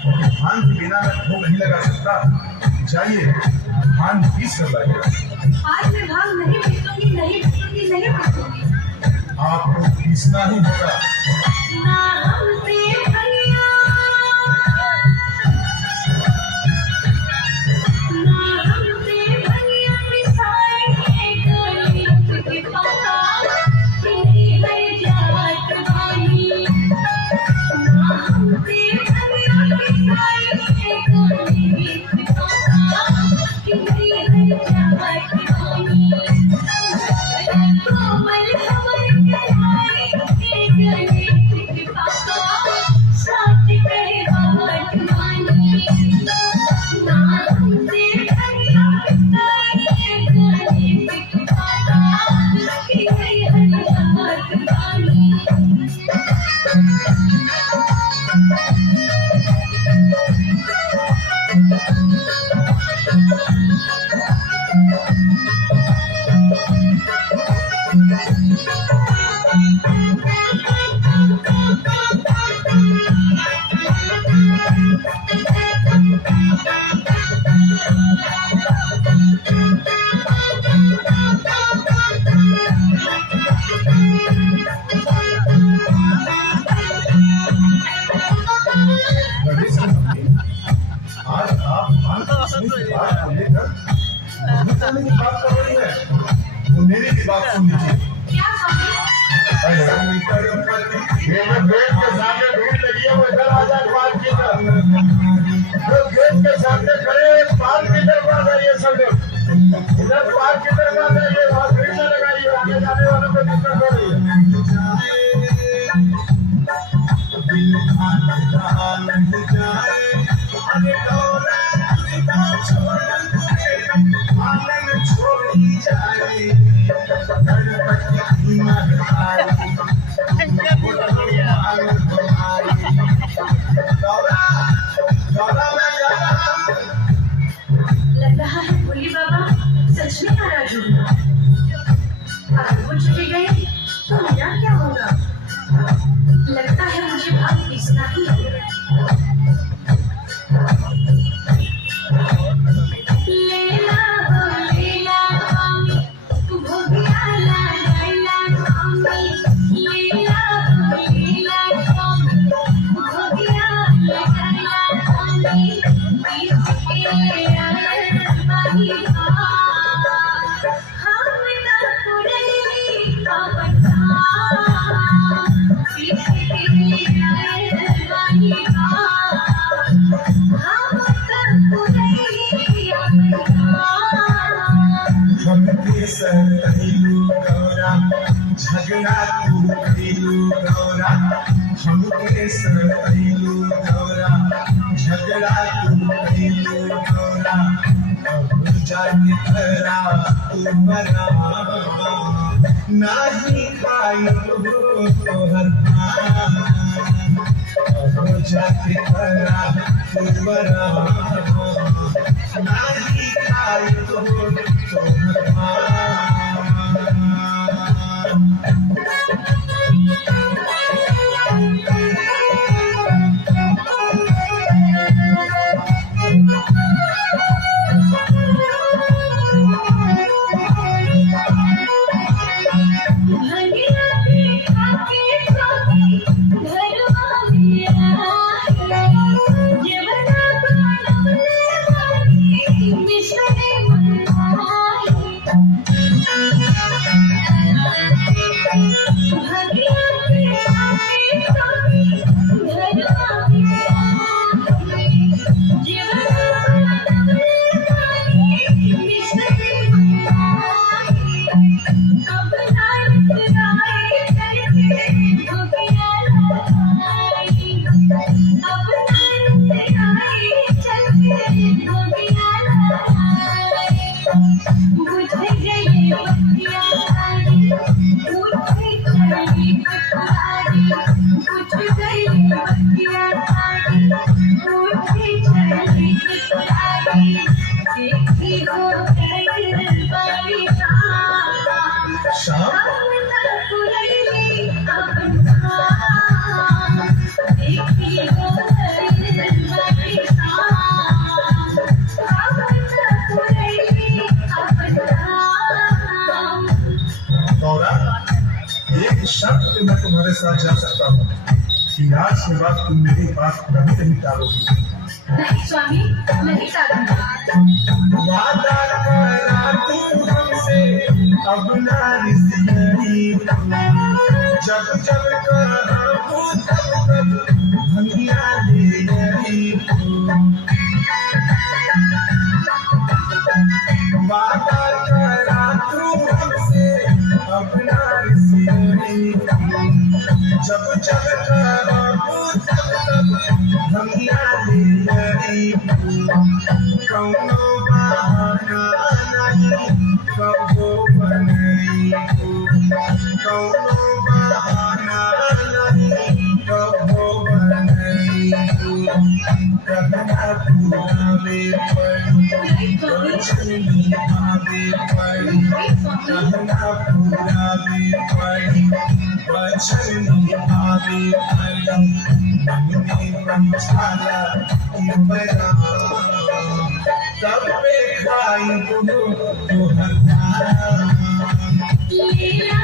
भांग के बिना मैं भोग नहीं लगा सकता। जाइए भांग पीस कर लाइए। आज मैं भांग नहीं पीसूंगी, नहीं पीसूंगी, नहीं पीसूंगी। आपको पीसना ही होगा। ना हमसे भैया, ना हमसे भैया पिसाएंगे गले के पास, तेरी है जात वाली। ना हमसे भैया पिसाएंगे गले के पास, तेरी है जात वाली। कोमल खबर कराएंगे गले के पास, साथ कहे बात मानी। ना हमसे भैया पिसाएंगे गले के पास, तेरी है जात वाली। गणेश जी, आज आप भांग पीसने की बात को लेकर भोग करने की बात कर रही है, तो मेरी भी बात सुन लीजिए। क्या स्वामी? गेट के सामने भीड़ लगी है, वो इधर आ जाए पार्क की तरफ। जो गेट के सामने खड़े हैं, पार्क की तरफ आ जाइए सब लोग। इधर पार्क की तरफ आ जाइए, वहाँ भीड़ न लगाइए, आने जाने वालों को दिक्कत हो रही है। लग रहा है भोले बाबा सच में नाराज हो गए। अगर वो चले गए तो मेरा क्या होगा? लगता है मुझे भांग पीसना ही होगा। लेला हो लेला स्वामी, भोगिया ला लैला स्वामी। लेला हो लेला स्वामी, भोगिया ला लैला स्वामी। पीस के अरबाही हाथ, हम ना पुरली का बता। पीस के अरबाही हाथ, हम ना पुरली का बता। हमके सहलू गौरा, झगड़ा तू कइलू गौरा। हमके सहलू गौरा, झगड़ा तू कइलू गौरा। अब जाके खरा तू मरा, नाही खाई तोहर पान। अब जाके खरा तू मरा, नाही खाई तोहर पान। भंगिया देखा के स्वामी घरवा में आए। जीवना बनवले वाली मिसरे मनवाई। तो मैं तुम्हारे साथ जा सकता हूँ कि आज के बाद तुम मेरी बात कभी नहीं टालोगी। नहीं स्वामी, नहीं टालूंगा। वादा करा तू हमसे अब ना रिसियरी, जब जब कहूँ तब तब भंगिया ले गई। वादा करा तू हमसे अब ना रिसियरी, जब जब कहूँ तब तब भंगिया ले गई। कौनो बहाना नहीं कबो बनई, कौनो बहाना नहीं कबो बनई। कहना पुरावे पड़ी वचन निभावे पड़ी, कहना पुरावे पड़ी वचन निभावे पड़ी। हमने समझाया कि बना तब पे खाई तो हमारा लीला